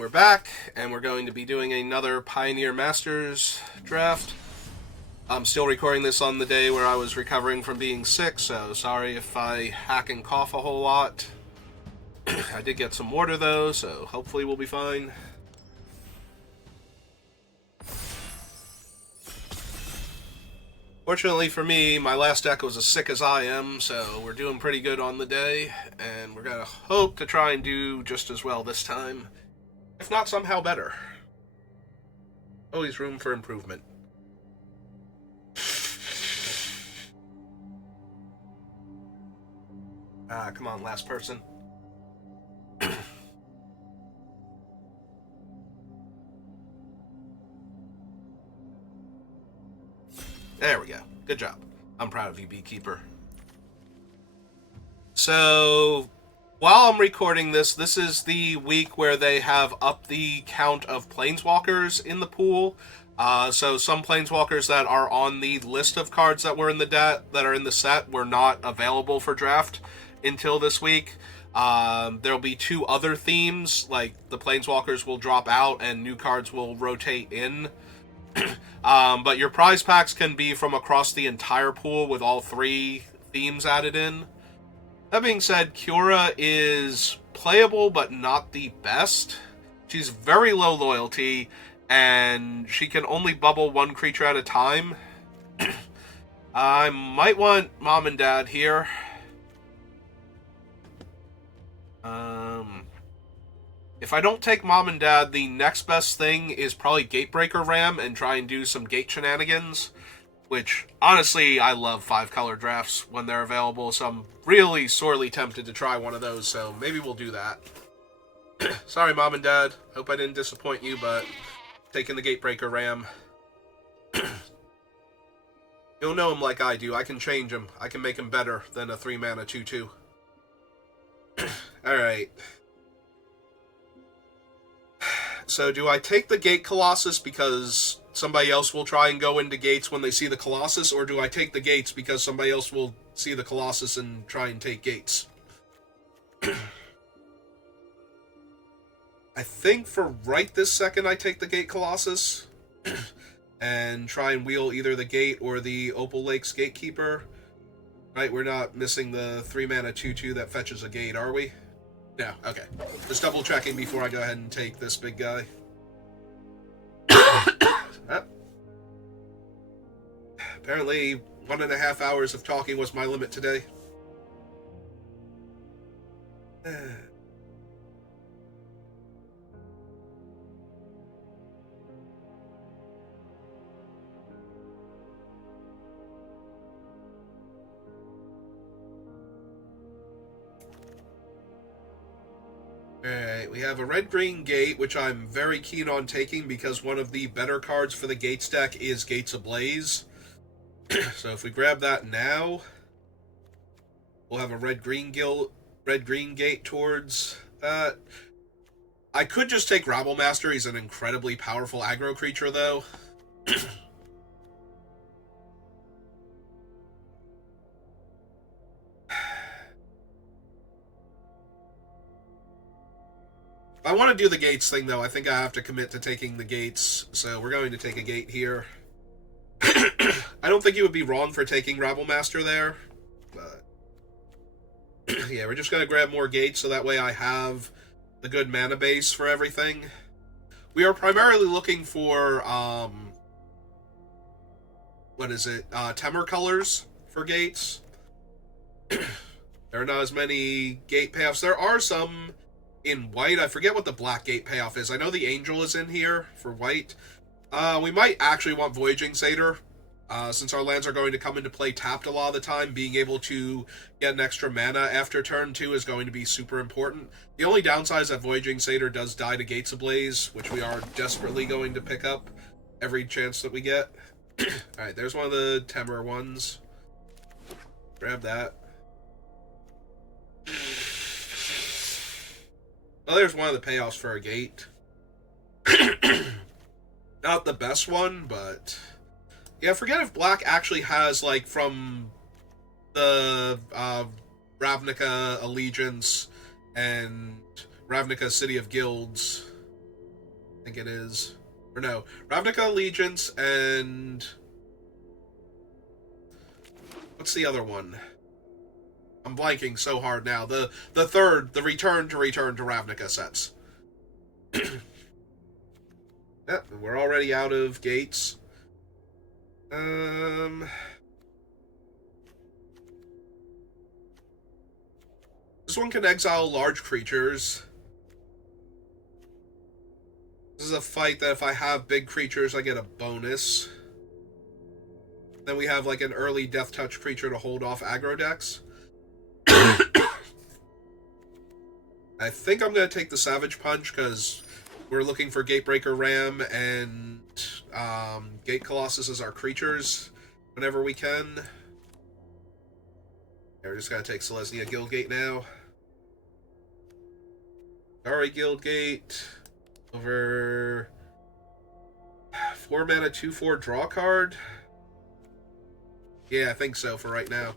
We're back, and we're going to be doing another Pioneer Masters draft. I'm still recording this on the day where I was recovering from being sick, so sorry if I hack and cough a whole lot. I did get some water, though, so hopefully we'll be fine. Fortunately for me, my last deck was as sick as I am, so we're doing pretty good on the day, and we're going to hope to try and do just as well this time. If not, somehow better. Always room for improvement. Come on, last person. There we go. Good job. I'm proud of you, Beekeeper. So, while I'm recording this, this is the week where they have upped the count of Planeswalkers in the pool. So some Planeswalkers that are on the list of cards that were in the that are in the set were not available for draft until this week. There'll be two other themes, like the Planeswalkers will drop out and new cards will rotate in. But your prize packs can be from across the entire pool with all three themes added in. That being said, Kiora is playable but not the best. She's very low loyalty, and she can only bubble one creature at a time. I might want Mom and Dad here. If I don't take Mom and Dad, the next best thing is probably Gatebreaker Ram and try and do some gate shenanigans. Which, honestly, I love 5-color drafts when they're available, so I'm really sorely tempted to try one of those, so maybe we'll do that. Sorry, Mom and Dad. Hope I didn't disappoint you, but taking the Gatebreaker Ram. You'll know him like I do. I can change him. I can make him better than a 3-mana 2-2. Alright. So do I take the Gate Colossus because somebody else will try and go into gates when they see the Colossus, or do I take the gates because somebody else will see the Colossus and try and take gates? I think for right this second I take the Gate Colossus and try and wheel either the gate or the Opal Lakes Gatekeeper. Right, we're not missing the 3-mana 2-2 that fetches a gate, are we? No, okay. Just double checking before I go ahead and take this big guy. Apparently, 1.5 hours of talking was my limit today. Alright, we have a red-green gate, which I'm very keen on taking because one of the better cards for the Gates deck is Gates Ablaze. So if we grab that now, we'll have a red-green gate towards that. I could just take Rabblemaster. He's an incredibly powerful aggro creature, though. If I want to do the gates thing, though, I think I have to commit to taking the gates, so we're going to take a gate here. I don't think you would be wrong for taking Rabblemaster there, but yeah, we're just going to grab more gates so that way I have the good mana base for everything. We are primarily looking for, Temur colors for gates. There are not as many gate payoffs. There are some in white. I forget what the black gate payoff is. I know the Angel is in here for white. We might actually want Voyaging Satyr. Since our lands are going to come into play tapped a lot of the time, being able to get an extra mana after turn 2 is going to be super important. The only downside is that Voyaging Satyr does die to Gates Ablaze, which we are desperately going to pick up every chance that we get. Alright, there's one of the Temur ones. Grab that. Well, there's one of the payoffs for a gate. Not the best one, but yeah, I forget if black actually has, like, from the Ravnica Allegiance and Ravnica City of Guilds, I think it is. Or no, Ravnica Allegiance and... What's the other one? I'm blanking so hard now. The third, the Return to Ravnica sets. Yeah, we're already out of gates. This one can exile large creatures. This is a fight that if I have big creatures, I get a bonus. Then we have like an early Death Touch creature to hold off aggro decks. I think I'm going to take the Savage Punch because we're looking for Gatebreaker Ram and Gate Colossus as our creatures whenever we can. Yeah, we're just going to take Selesnya Guildgate now. Sorry, Guildgate. Over 4 mana, 2/4 draw card. Yeah, I think so for right now.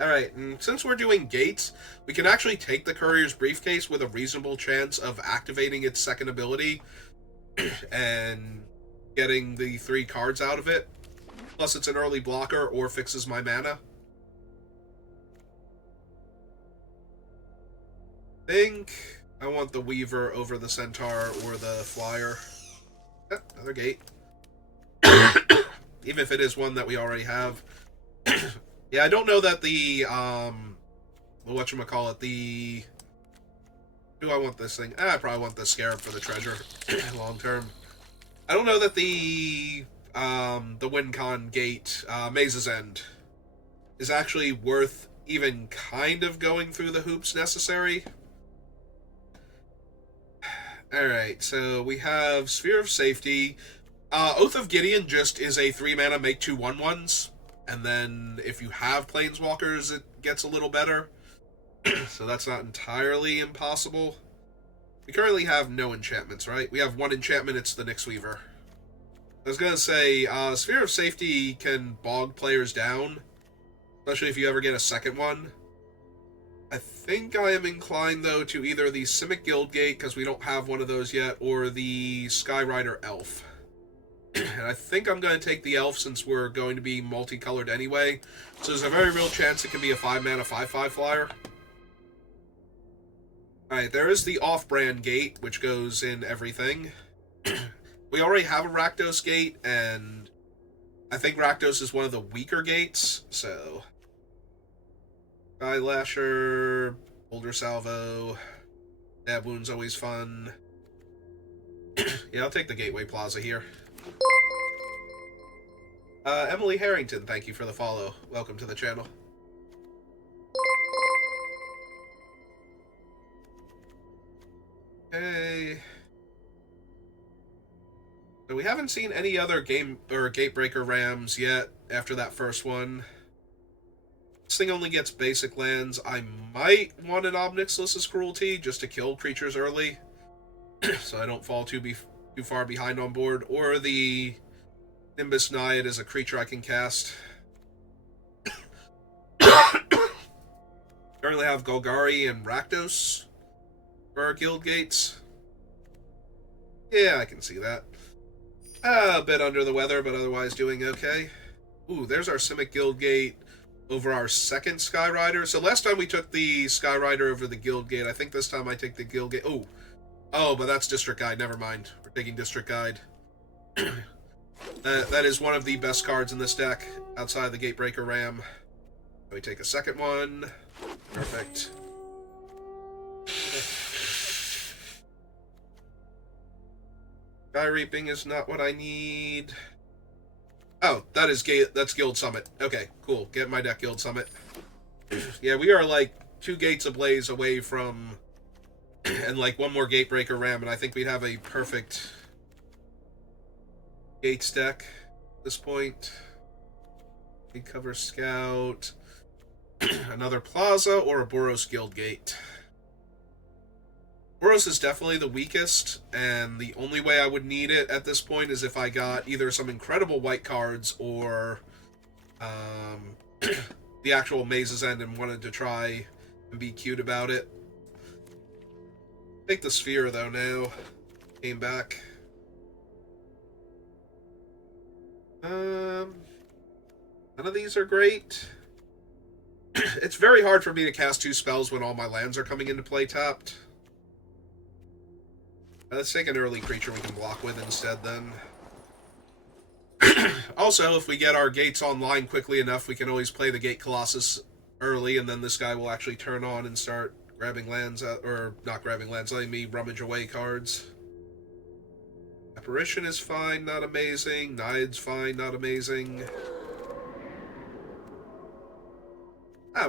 Alright, and since we're doing gates, we can actually take the Courier's Briefcase with a reasonable chance of activating its second ability and getting the 3 cards out of it. Plus it's an early blocker or fixes my mana. I think I want the Weaver over the Centaur or the Flyer. Another gate. Even if it is one that we already have. Yeah, I don't know that the, whatchamacallit, the... Do I want this thing? I probably want the Scarab for the treasure, long term. I don't know that the WinCon gate, Maze's End, is actually worth even kind of going through the hoops necessary. Alright, so we have Sphere of Safety. Oath of Gideon just is a 3-mana make 2 1/1s. And then if you have Planeswalkers, it gets a little better. So that's not entirely impossible. We currently have no enchantments, right? We have 1 enchantment, it's the Nyx Weaver. I was going to say, Sphere of Safety can bog players down. Especially if you ever get a second one. I think I am inclined, though, to either the Simic Guildgate, because we don't have one of those yet, or the Skyrider Elf. And I think I'm going to take the Elf since we're going to be multicolored anyway. So there's a very real chance it can be a 5-mana 5/5 flyer. Alright, there is the off-brand gate, which goes in everything. We already have a Rakdos gate, and I think Rakdos is one of the weaker gates, so... Skylasher, Boulder Salvo, Dab Wound's always fun. Yeah, I'll take the Gateway Plaza here. Emily Harrington, thank you for the follow. Welcome to the channel. Okay. So we haven't seen any other Gatebreaker Rams yet after that first one. This thing only gets basic lands. I might want an Ob Nixilis's Cruelty just to kill creatures early, so I don't fall too far behind on board. Or the Nimbus Naiad is a creature I can cast. Currently have Golgari and Rakdos for our guild gates. Yeah, I can see that. A bit under the weather, but otherwise doing okay. Ooh, there's our Simic Guildgate over our second Skyrider. So last time we took the Skyrider over the Guildgate. I think this time I take the Guildgate. Oh, but that's District Guide. Never mind. We're taking District Guide. That is one of the best cards in this deck outside the Gatebreaker Ram. We take a second one. Perfect. Sky Reaping is not what I need. Oh, that's Guild Summit. Okay, cool. Get my deck Guild Summit. Yeah, we are like 2 gates ablaze away from... and like 1 more Gatebreaker Ram, and I think we'd have a perfect Gates deck at this point. We cover Scout. Another Plaza or a Boros Guildgate. Boros is definitely the weakest, and the only way I would need it at this point is if I got either some incredible white cards or the actual Maze's End and wanted to try and be cute about it. Take the sphere, though, now. Came back. None of these are great. It's very hard for me to cast 2 spells when all my lands are coming into play tapped. Let's take an early creature we can block with instead, then. Also, if we get our gates online quickly enough, we can always play the Gate Colossus early, and then this guy will actually turn on and start grabbing lands, or not grabbing lands, letting me rummage away cards. Apparition is fine, not amazing. Naiad's fine, not amazing.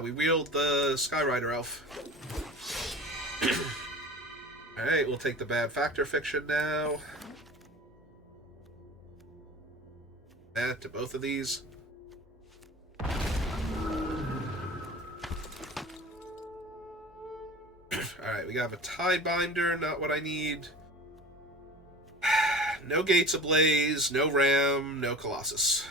We wield the Skyrider Elf. Alright, we'll take the bad Factor Fiction now. Add to both of these. Alright, we got a Tidebinder, not what I need. No Gates Ablaze, no Ram, no Colossus.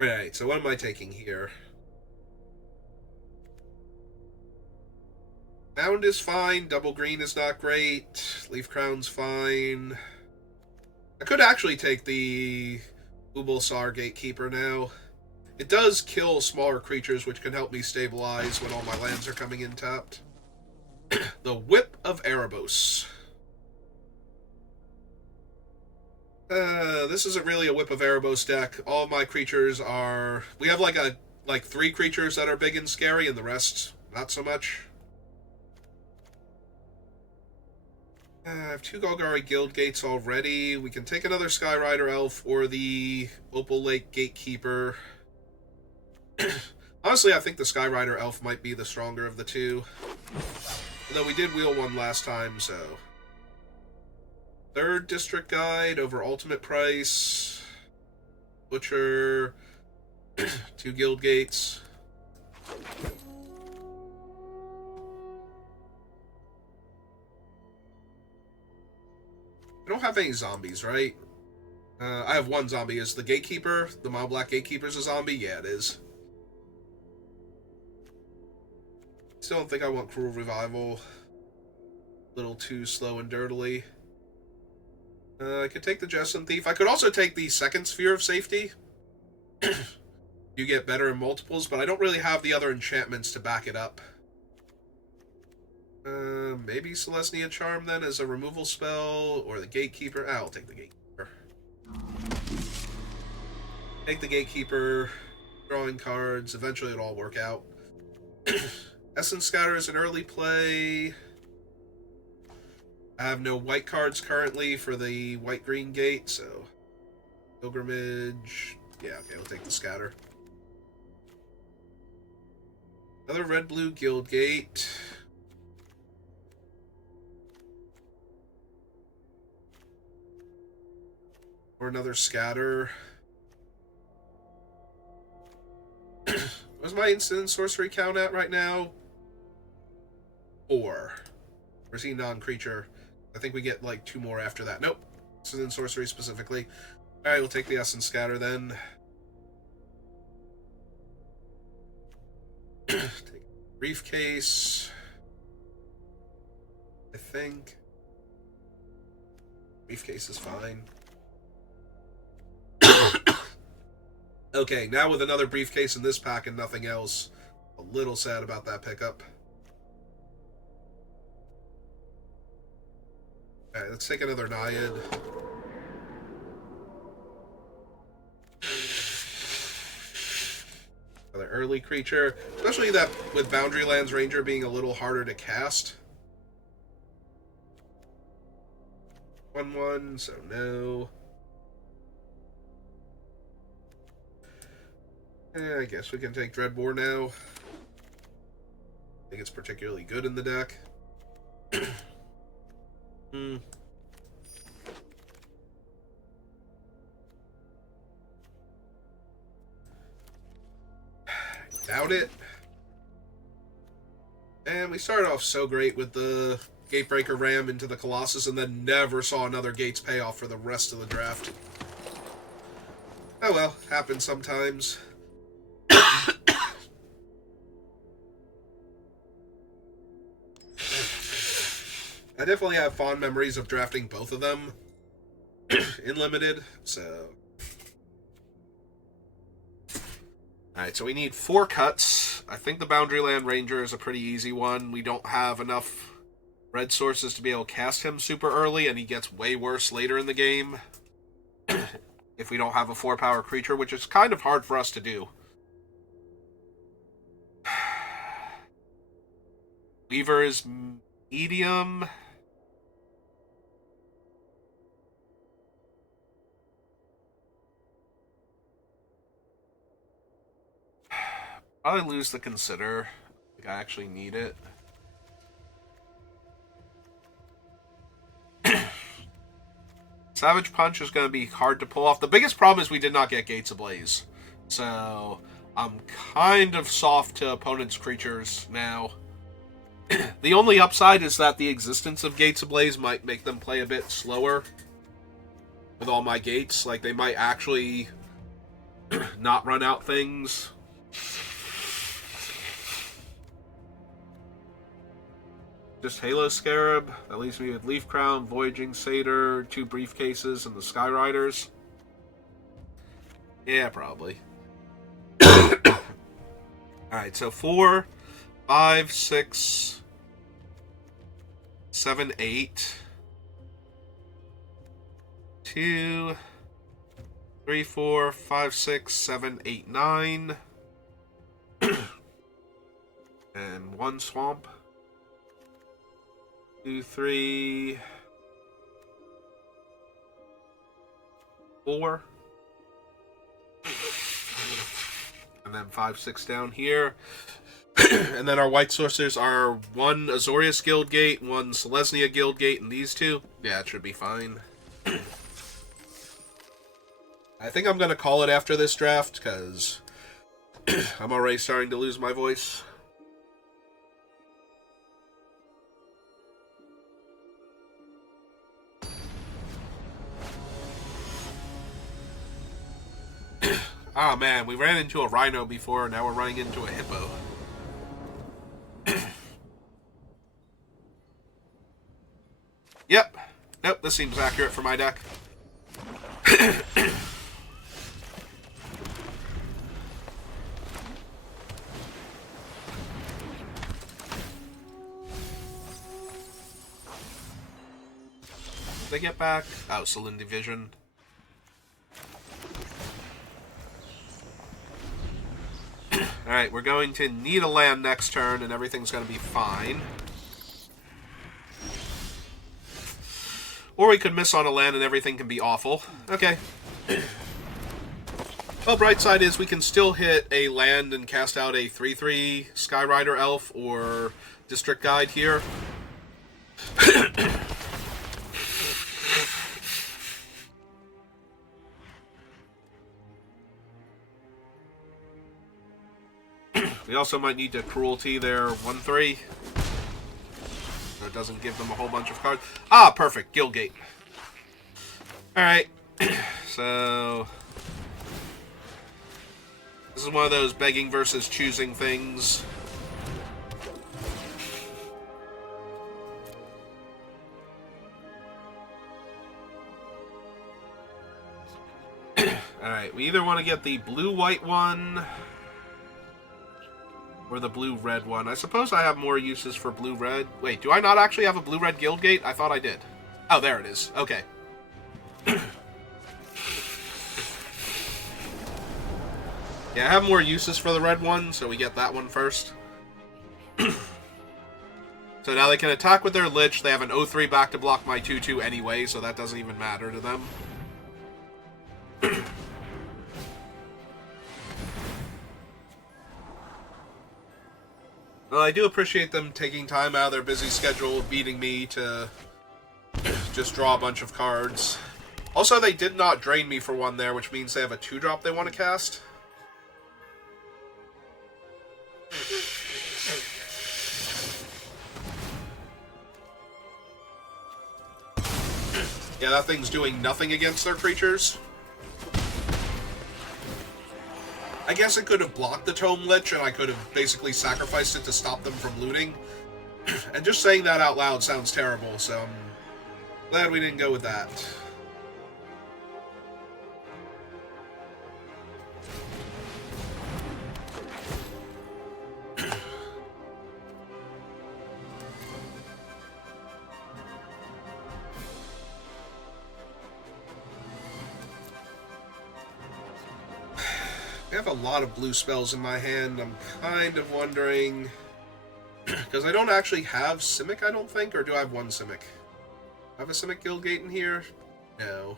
Right, so what am I taking here? Mound is fine, double green is not great, Leaf Crown's fine. I could actually take the Ubulsar Gatekeeper now. It does kill smaller creatures, which can help me stabilize when all my lands are coming in tapped. The Whip of Erebos. This isn't really a Whip of Erebos deck. All my creatures are... We have like 3 creatures that are big and scary, and the rest, not so much. I have 2 Golgari Guild Gates already. We can take another Skyrider Elf or the Opal Lake Gatekeeper. Honestly, I think the Skyrider Elf might be the stronger of the 2. Although we did wheel one last time, so... 3rd District Guide over Ultimate Price. Butcher. 2 Guild Gates. I don't have any zombies, right? I have 1 zombie. Is the Gatekeeper, the Mono Black Gatekeeper's a zombie? Yeah, it is. Still don't think I want Cruel Revival. A little too slow and dirtily. I could take the Jessamine Thief. I could also take the 2nd Sphere of Safety. You get better in multiples, but I don't really have the other enchantments to back it up. Maybe Celestia Charm then as a removal spell, or the Gatekeeper. I'll take the Gatekeeper. Take the Gatekeeper, drawing cards. Eventually it'll all work out. Essence Scatter is an early play. I have no white cards currently for the white-green gate, so... Pilgrimage... Yeah, okay, we'll take the Scatter. Another red-blue Guild Gate. Or another Scatter. What's my instant sorcery count at right now? 4. Or is he non-creature? I think we get like 2 more after that. Nope. This is in sorcery specifically. Alright, we'll take the Essence Scatter then. Take a briefcase. I think. Briefcase is fine. Okay, now with another briefcase in this pack and nothing else. A little sad about that pickup. Alright, let's take another Naiad. Another early creature. Especially that with Boundary Lands Ranger being a little harder to cast. 1/1, so no. I guess we can take Dreadbore now. I think it's particularly good in the deck. Doubt it. And we started off so great with the Gatebreaker Ram into the Colossus and then never saw another Gates payoff for the rest of the draft. Oh well, happens sometimes. I definitely have fond memories of drafting both of them in Limited, so... Alright, so we need 4 cuts. I think the Boundaryland Ranger is a pretty easy one. We don't have enough red sources to be able to cast him super early, and he gets way worse later in the game if we don't have a 4-power creature, which is kind of hard for us to do. Weaver is medium. Probably lose the Consider. I think I actually need it. Savage Punch is going to be hard to pull off. The biggest problem is we did not get Gates Ablaze. So I'm kind of soft to opponents' creatures now. The only upside is that the existence of Gates Ablaze might make them play a bit slower with all my gates. Like, they might actually not run out things. Just Halo Scarab. That leaves me with Leaf Crown, Voyaging Satyr, 2 Briefcases, and the Sky Riders. Yeah, probably. Alright, so 4, 5, 6, 7, 8. 2, 3, 4, 5, 6, 7, 8, 9. And 1 Swamp. 2, 3, 4. And then 5, 6 down here. And then our white sources are 1 Azorius Guildgate, 1 Selesnya Guildgate, and these 2. Yeah, it should be fine. I think I'm going to call it after this draft, because I'm already starting to lose my voice. Ah, man, we ran into a rhino before, now we're running into a hippo. Yep. Nope, this seems accurate for my deck. They get back? Oh, Selene Division. Alright, we're going to need a land next turn, and everything's going to be fine. Or we could miss on a land and everything can be awful. Okay. Well, bright side is we can still hit a land and cast out a 3/3 Skyrider Elf or District Guide here. We also might need to Cruelty their 1/3. So it doesn't give them a whole bunch of cards. Ah, perfect. Guildgate. Alright. So this is one of those begging versus choosing things. Alright, we either want to get the blue-white one or the blue-red one. I suppose I have more uses for blue-red. Wait, do I not actually have a blue-red Guildgate? I thought I did. Oh, there it is. Okay. Yeah, I have more uses for the red one, so we get that one first. So now they can attack with their Lich. They have an 0/3 back to block my 2/2 anyway, so that doesn't even matter to them. Well, I do appreciate them taking time out of their busy schedule, beating me to just draw a bunch of cards. Also, they did not drain me for one there, which means they have a 2-drop they want to cast. Yeah, that thing's doing nothing against their creatures. I guess it could have blocked the Tome Lich, and I could have basically sacrificed it to stop them from looting. And just saying that out loud sounds terrible, so I'm glad we didn't go with that. I have a lot of blue spells in my hand. I'm kind of wondering... Because I don't actually have Simic, I don't think, or do I have one Simic? I have a Simic Guildgate in here? No.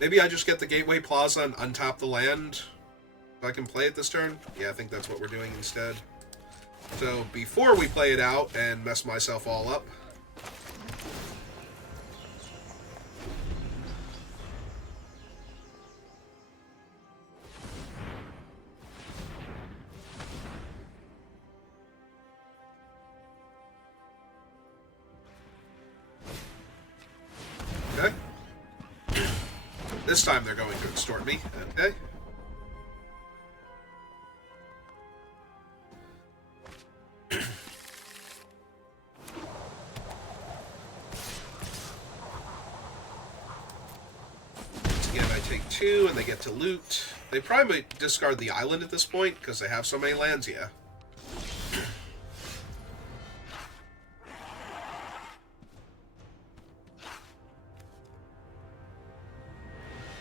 Maybe I just get the Gateway Plaza and untap the land so I can play it this turn? Yeah, I think that's what we're doing instead. So, before we play it out and mess myself all up... Okay. This time they're going to extort me. Okay. Again, I take 2 and they get to loot. They probably discard the island at this point because they have so many lands, yeah.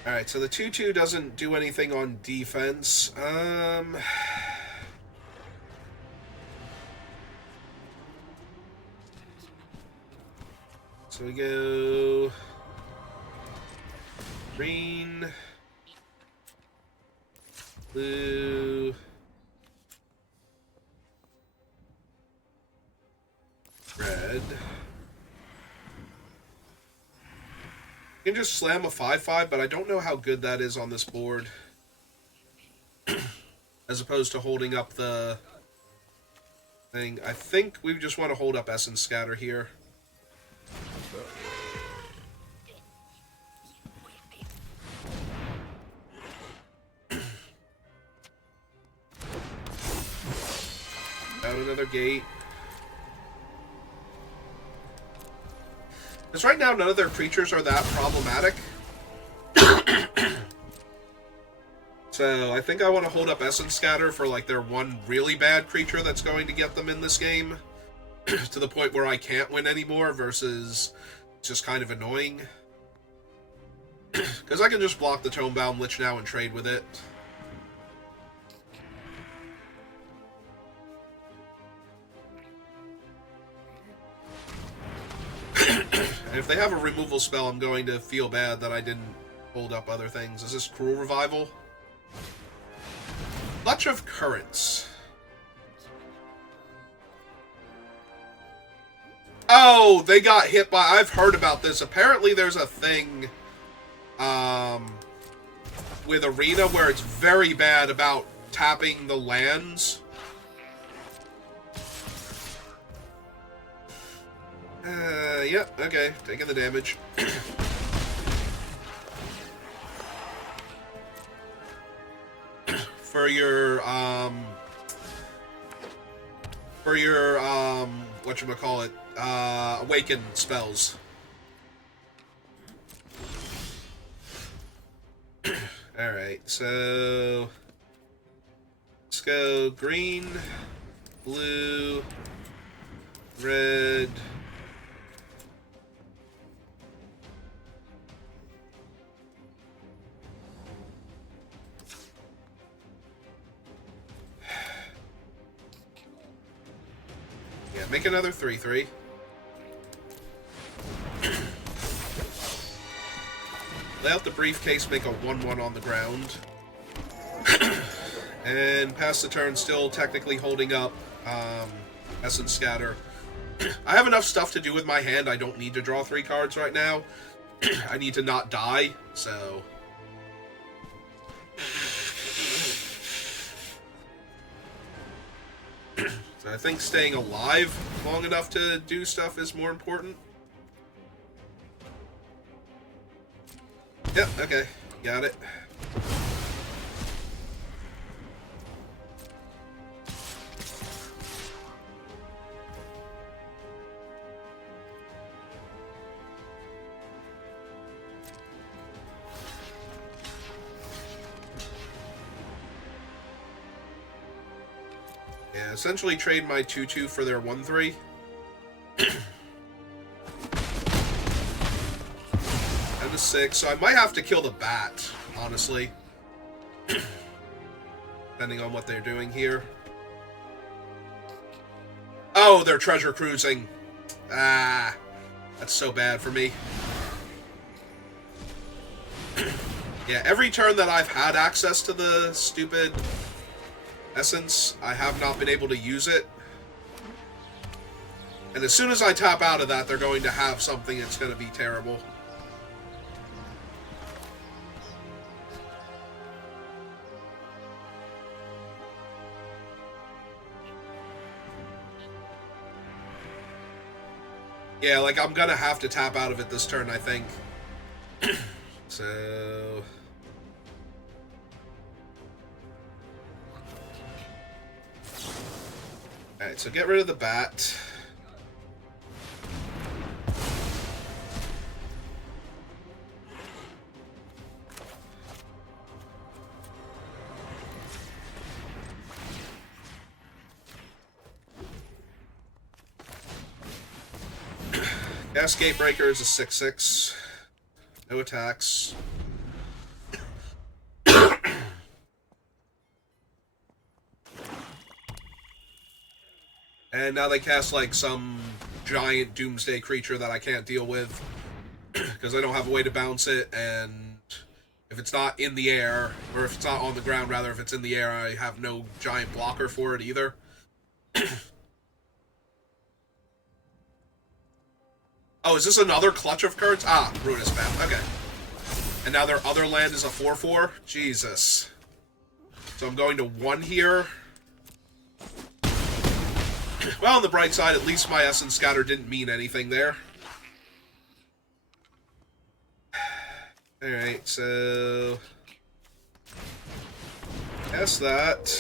Alright, so the 2/2 doesn't do anything on defense. So we go... Green... Blue... Red... You can just slam a 5/5, but I don't know how good that is on this board. As opposed to holding up the thing. I think we just want to hold up Essence Scatter here. Out another gate. Because right now, none of their creatures are that problematic. So, I think I want to hold up Essence Scatter for, like, their one really bad creature that's going to get them in this game. To the point where I can't win anymore, versus just kind of annoying. Because I can just block the Tomebound Lich now and trade with it. And if they have a removal spell, I'm going to feel bad that I didn't hold up other things. Is this Cruel Revival? Clutch of Currents. Oh, they got hit by... I've heard about this. Apparently there's a thing with Arena where it's very bad about tapping the lands. Yep, okay. Taking the damage. For your, whatchamacallit, awaken spells. Alright, so... Let's go green, blue, red... Yeah, make another 3/3. Lay out the briefcase, make a 1/1 on the ground. And pass the turn, still technically holding up Essence Scatter. I have enough stuff to do with my hand, I don't need to draw 3 cards right now. I need to not die, so... So I think staying alive long enough to do stuff is more important. Yep, okay. Got it. Yeah, essentially trade my 2/2 for their 1/3. And a 6, so I might have to kill the bat, honestly. Depending on what they're doing here. Oh, they're treasure cruising. Ah, that's so bad for me. Yeah, every turn that I've had access to the stupid essence, I have not been able to use it. And as soon as I tap out of that, they're going to have something that's going to be terrible. Yeah, like, I'm gonna have to tap out of it this turn, I think. So... Alright, so get rid of the bat. Cascade Breaker is a 6/6. No attacks. And now they cast, like, some giant doomsday creature that I can't deal with. Because I don't have a way to bounce it, and if it's not in the air, or if it's not on the ground, rather, if it's in the air, I have no giant blocker for it either. Oh, is this another clutch of cards? Ah, Ruinous Path. Okay. And now their other land is a 4/4? Jesus. So I'm going to 1 here. Well, on the bright side, at least my Essence Scatter didn't mean anything there. Alright, so... Guess that.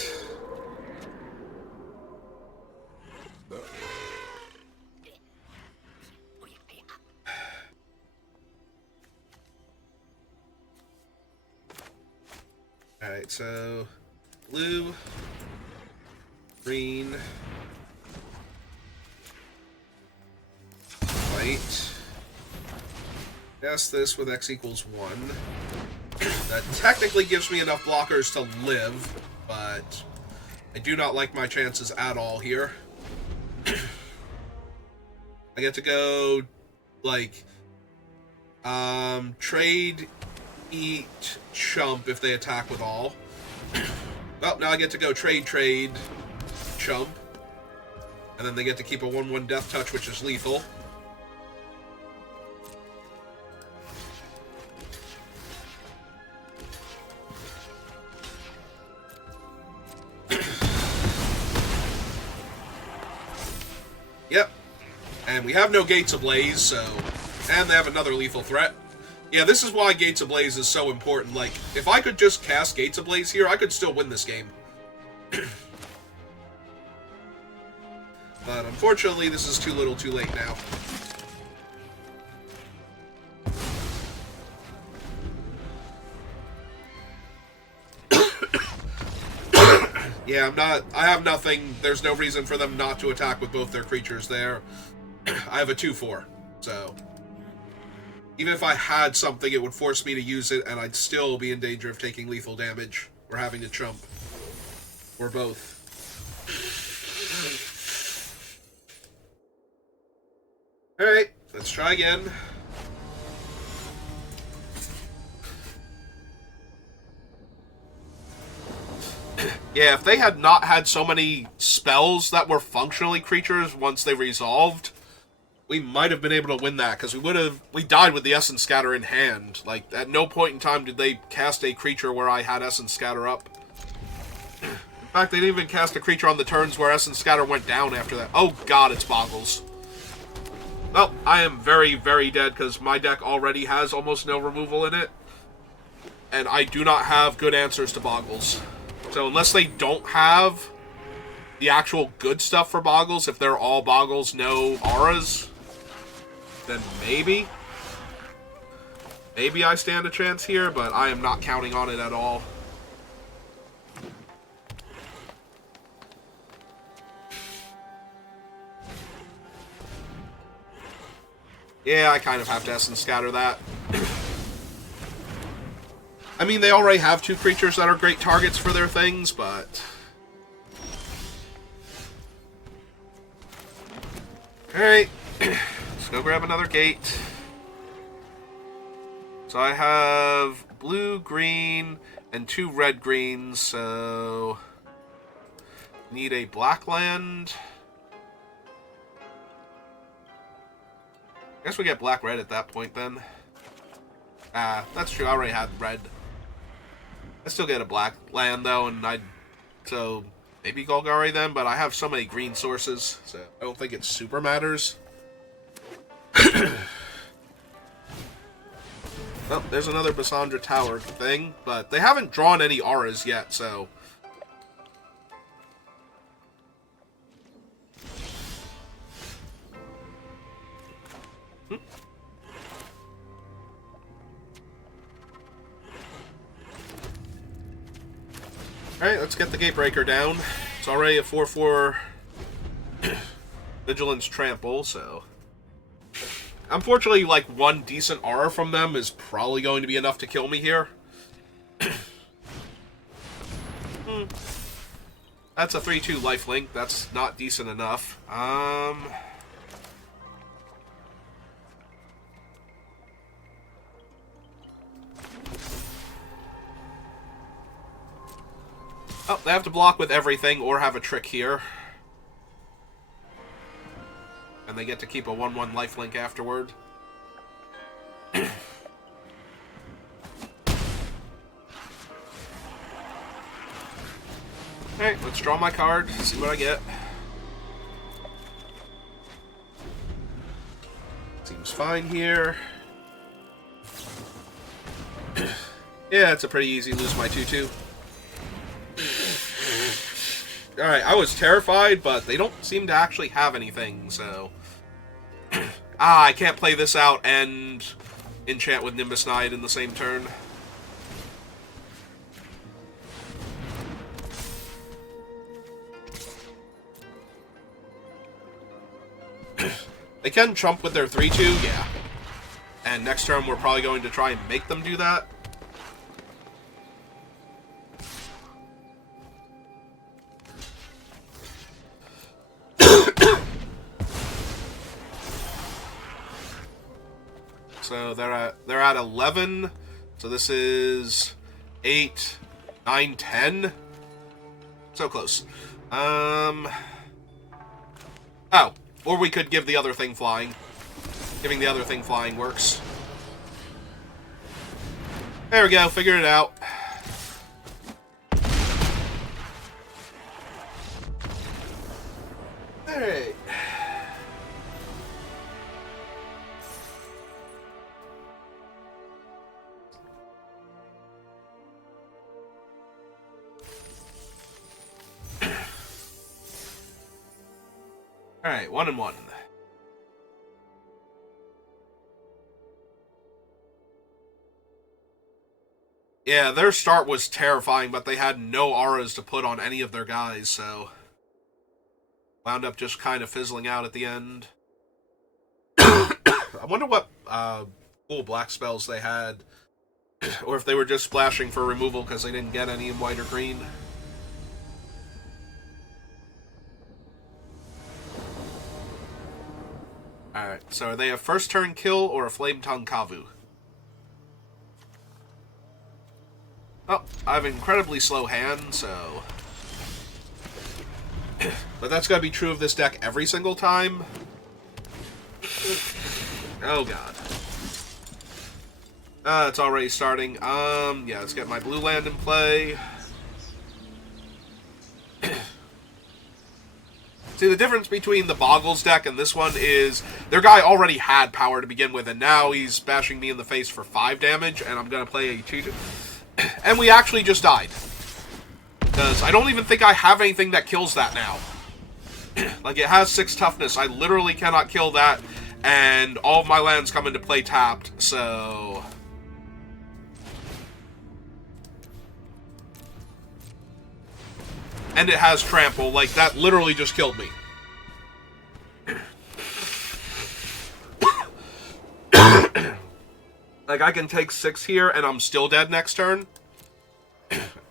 Alright, so... Blue... Green... White... Guess this with X equals 1. That technically gives me enough blockers to live, but I do not like my chances at all here. I get to go, like, trade, eat, chump if they attack with all. Well, now I get to go trade, chump. And then they get to keep a 1/1 Death Touch, which is lethal. Yep. And we have no Gates Ablaze, so... And they have another lethal threat. Yeah, this is why Gates Ablaze is so important. Like, if I could just cast Gates Ablaze here, I could still win this game. But unfortunately, this is too little too late now. Yeah, I have nothing. There's no reason for them not to attack with both their creatures there. I have a 2/4, so... Even if I had something, it would force me to use it, and I'd still be in danger of taking lethal damage, or having to chump. Or both. Alright, let's try again. Yeah, if they had not had so many spells that were functionally creatures once they resolved, we might have been able to win that, because we died with the Essence Scatter in hand. Like, at no point in time did they cast a creature where I had Essence Scatter up. In fact, they didn't even cast a creature on the turns where Essence Scatter went down after that. Oh god, it's Boggles. Well, I am very, very dead, because my deck already has almost no removal in it. And I do not have good answers to Boggles. So unless they don't have the actual good stuff for Boggles, if they're all Boggles, no auras, then maybe I stand a chance here, but I am not counting on it at all. Yeah, I kind of have to Essence Scatter that. I mean, they already have 2 creatures that are great targets for their things, but... Alright, let's go grab another gate. So I have blue, green, and 2 red greens, so... Need a black land. I guess we get black-red at that point, then. Ah, that's true, I already had red. I still get a black land, though, and so... Maybe Golgari then, but I have so many green sources, so I don't think it super matters. Well, there's another Basandra Tower thing, but they haven't drawn any auras yet, so... Alright, let's get the Gatebreaker down. It's already a 4/4 Vigilance Trample, so... Unfortunately, like, 1 decent aura from them is probably going to be enough to kill me here. That's a 3/2 lifelink. That's not decent enough. Oh, they have to block with everything or have a trick here. And they get to keep a 1/1 lifelink afterward. Alright, let's draw my card, see what I get. Seems fine here. Yeah, it's a pretty easy lose my 2/2. Alright, I was terrified, but they don't seem to actually have anything, so... I can't play this out and enchant with Nimbus Knight in the same turn. They can trump with their 3/2, yeah. And next turn we're probably going to try and make them do that. So they're at 11. So this is 8, 9, 10. So close. Oh, or we could give the other thing flying. Giving the other thing flying works. There we go, figured it out. Alright. Alright, 1-1. Yeah, their start was terrifying, but they had no auras to put on any of their guys, so... Wound up just kind of fizzling out at the end. I wonder what cool black spells they had. Or if they were just splashing for removal because they didn't get any in white or green. Alright, so are they a first turn kill or a Flame Tongue Kavu? Oh, I have an incredibly slow hand, so... But that's gotta be true of this deck every single time. Oh god. It's already starting. Yeah, let's get my blue land in play. See, the difference between the Boggles deck and this one is their guy already had power to begin with, and now he's bashing me in the face for 5 damage, and I'm going to play a 2... And we actually just died. Because I don't even think I have anything that kills that now. Like, it has 6 toughness. I literally cannot kill that, and all of my lands come into play tapped, so... And it has trample. Like, that literally just killed me. Like, I can take 6 here, and I'm still dead next turn.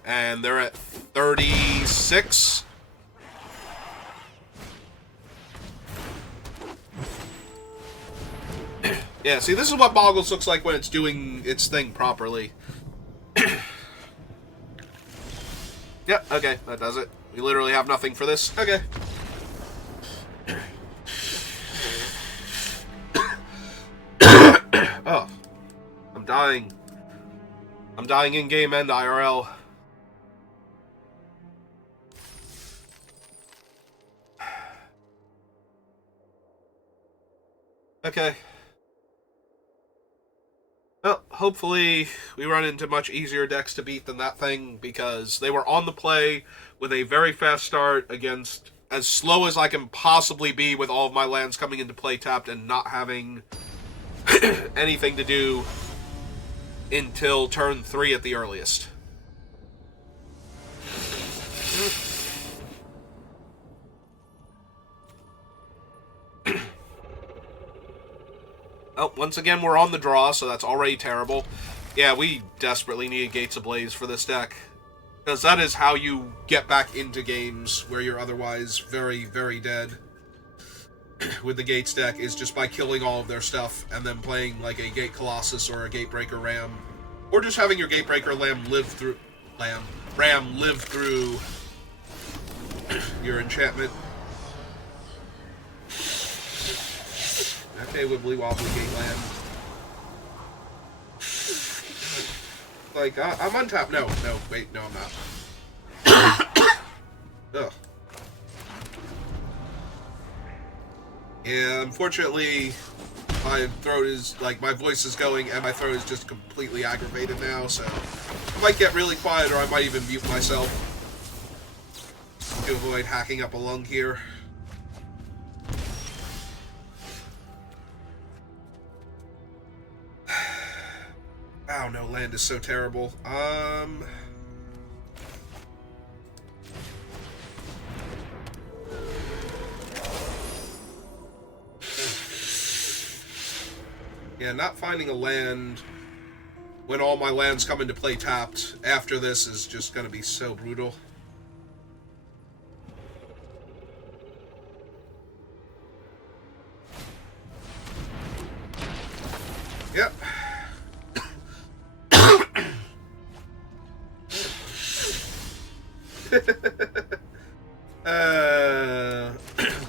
And they're at 36. Yeah, see, this is what Boggles looks like when it's doing its thing properly. Yep, okay, that does it. We literally have nothing for this. Okay. Oh. I'm dying. I'm dying in-game and IRL. Okay. Well, hopefully we run into much easier decks to beat than that thing, because they were on the play with a very fast start against as slow as I can possibly be with all of my lands coming into play tapped and not having anything to do until turn 3 at the earliest. Oh, once again, we're on the draw, so that's already terrible. Yeah, we desperately need Gates Ablaze for this deck, because that is how you get back into games where you're otherwise very, very dead. With the Gates deck, is just by killing all of their stuff and then playing like a Gate Colossus or a Gatebreaker Ram. Or just having your Gatebreaker Ram live through your enchantment. Okay, Wibbly Wobbly Gateland. Like, I'm untapped. No, wait, no, I'm not. Ugh. Yeah, unfortunately, my throat is, like, my voice is going, and my throat is just completely aggravated now, so I might get really quiet, or I might even mute myself to avoid hacking up a lung here. Wow, no land is so terrible. Yeah, not finding a land when all my lands come into play tapped after this is just going to be so brutal. Yep.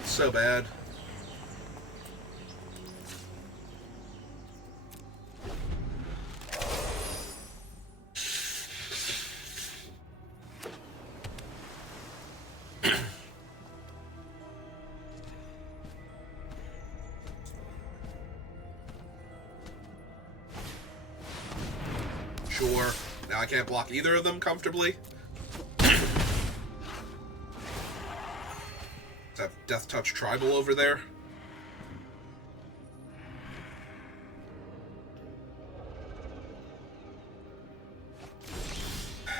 So bad. Sure. Now I can't block either of them comfortably. Have Death Touch Tribal over there.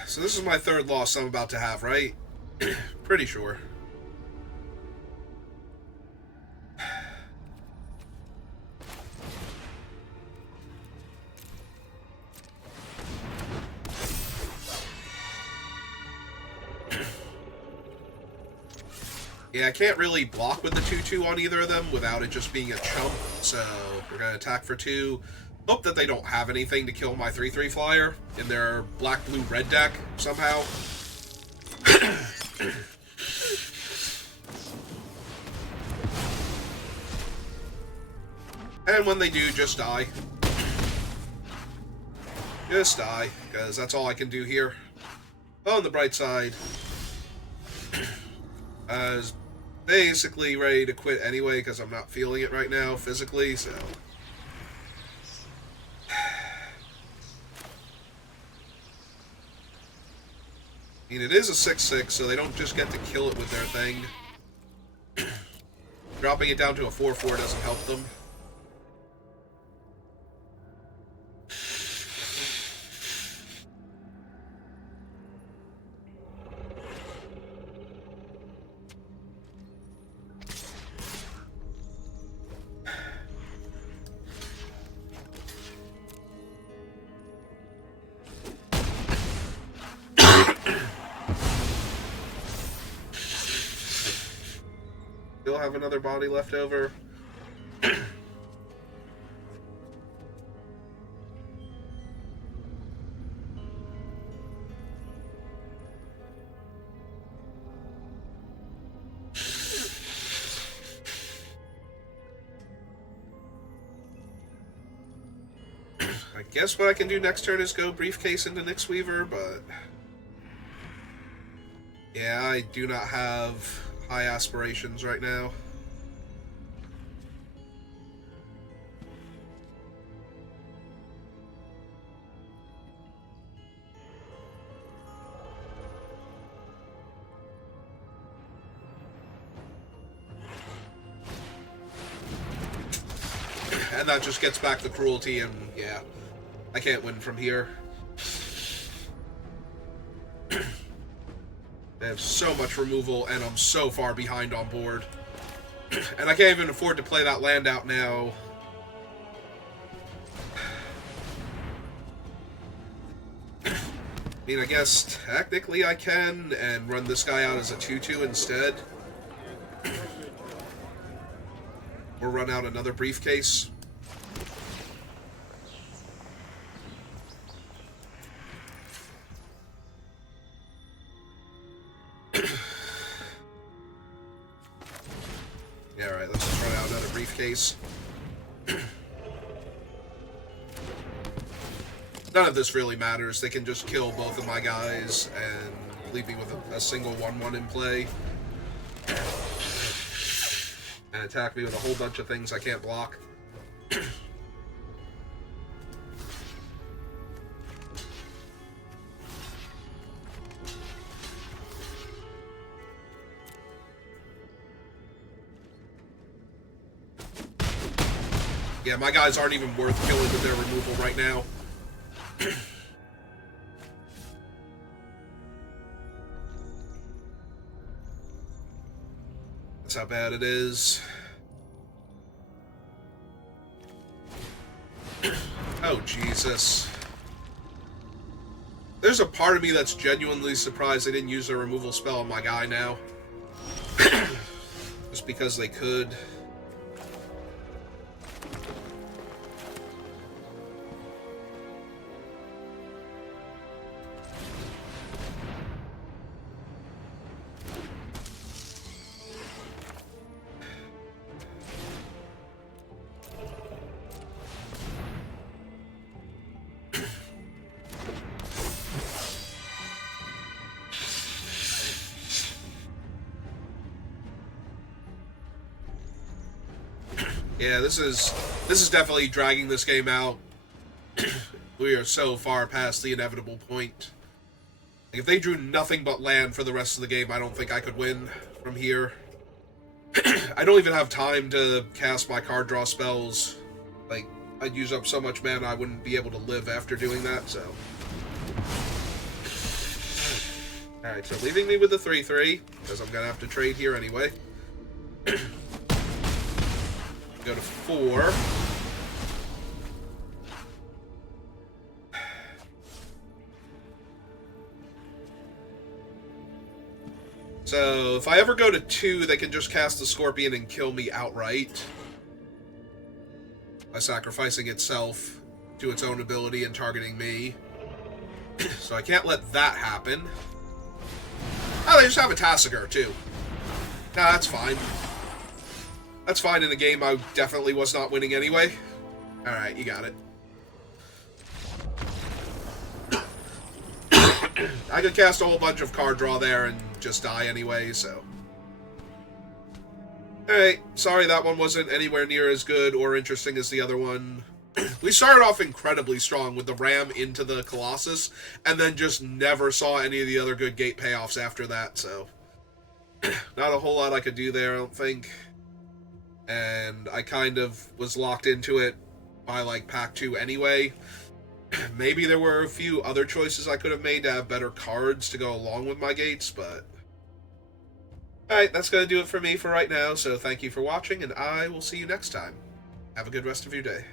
So this is my third loss I'm about to have, right? Pretty sure. Yeah, I can't really block with the 2/2 on either of them without it just being a chump, so we're going to attack for 2. Hope that they don't have anything to kill my 3/3 flyer in their black-blue-red deck somehow. And when they do, just die. Just die, because that's all I can do here. Oh, on the bright side, I was basically ready to quit anyway, because I'm not feeling it right now, physically, so... I mean, it is a 6/6, so they don't just get to kill it with their thing. Dropping it down to a 4/4 doesn't help them. have another body left over. I guess what I can do next turn is go Briefcase into Nyx Weaver, but... yeah, I do not have high aspirations right now. And that just gets back the cruelty, and yeah, I can't win from here. They have so much removal, and I'm so far behind on board. And I can't even afford to play that land out now. I mean, I guess technically I can, and run this guy out as a 2-2 instead. Or run out another Briefcase. Yeah, alright, let's just run out another Briefcase. None of this really matters. They can just kill both of my guys and leave me with a single 1-1 in play. And attack me with a whole bunch of things I can't block. Yeah, my guys aren't even worth killing with their removal right now. That's how bad it is. Oh, Jesus. There's a part of me that's genuinely surprised they didn't use their removal spell on my guy now. Just because they could. Yeah, this is definitely dragging this game out. We are so far past the inevitable point. Like, if they drew nothing but land for the rest of the game, I don't think I could win from here. I don't even have time to cast my card draw spells. Like, I'd use up so much mana I wouldn't be able to live after doing that, so... Alright, so leaving me with a 3-3, because I'm gonna have to trade here anyway. Go to 4. So, if I ever go to 2, they can just cast the Scorpion and kill me outright. By sacrificing itself to its own ability and targeting me. So I can't let that happen. Oh, they just have a Tasigur, too. Nah, that's fine. That's fine in a game I definitely was not winning anyway. Alright, you got it. I could cast a whole bunch of card draw there and just die anyway, so... Alright, sorry that one wasn't anywhere near as good or interesting as the other one. We started off incredibly strong with the Ram into the Colossus, and then just never saw any of the other good gate payoffs after that, so... Not a whole lot I could do there, I don't think. And I kind of was locked into it by, like, Pack 2 anyway. Maybe there were a few other choices I could have made to have better cards to go along with my gates, but... Alright, that's going to do it for me for right now, so thank you for watching, and I will see you next time. Have a good rest of your day.